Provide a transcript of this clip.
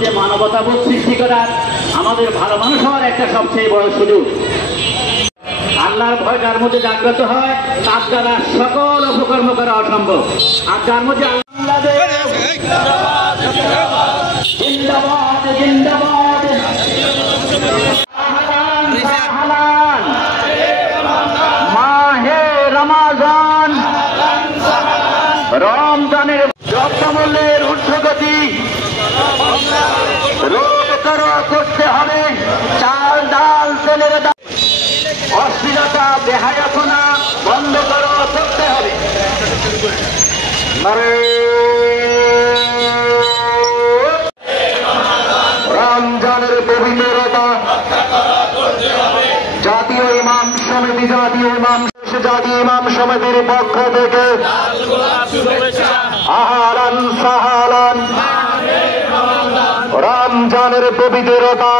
যে মানবতাবোধ সৃষ্টি করার আমাদের ভালো মানুষ হওয়ার একটা সবচেয়ে বড় সুযোগ। আল্লাহর ভয় যার মধ্যে জাগ্রত হয় তার দ্বারা সকল অপকর্ম করা অসম্ভব। আর যার মধ্যে জিন্দাবাদ জিন্দাবাদ মাহে রমাজান রমজানের দ্রব্যমূল্যের ঊর্ধ্বগতি রোধ করতে হবে। চাল ডাল তেলের দাম অশ্লীলতা বেহায়াপনা বন্ধ করতে হবে। রমজানের পবিত্রতা জাতীয় ইমাম সমিতির পক্ষ থেকে আহলান সাহলান। রমজানের পবিত্রতা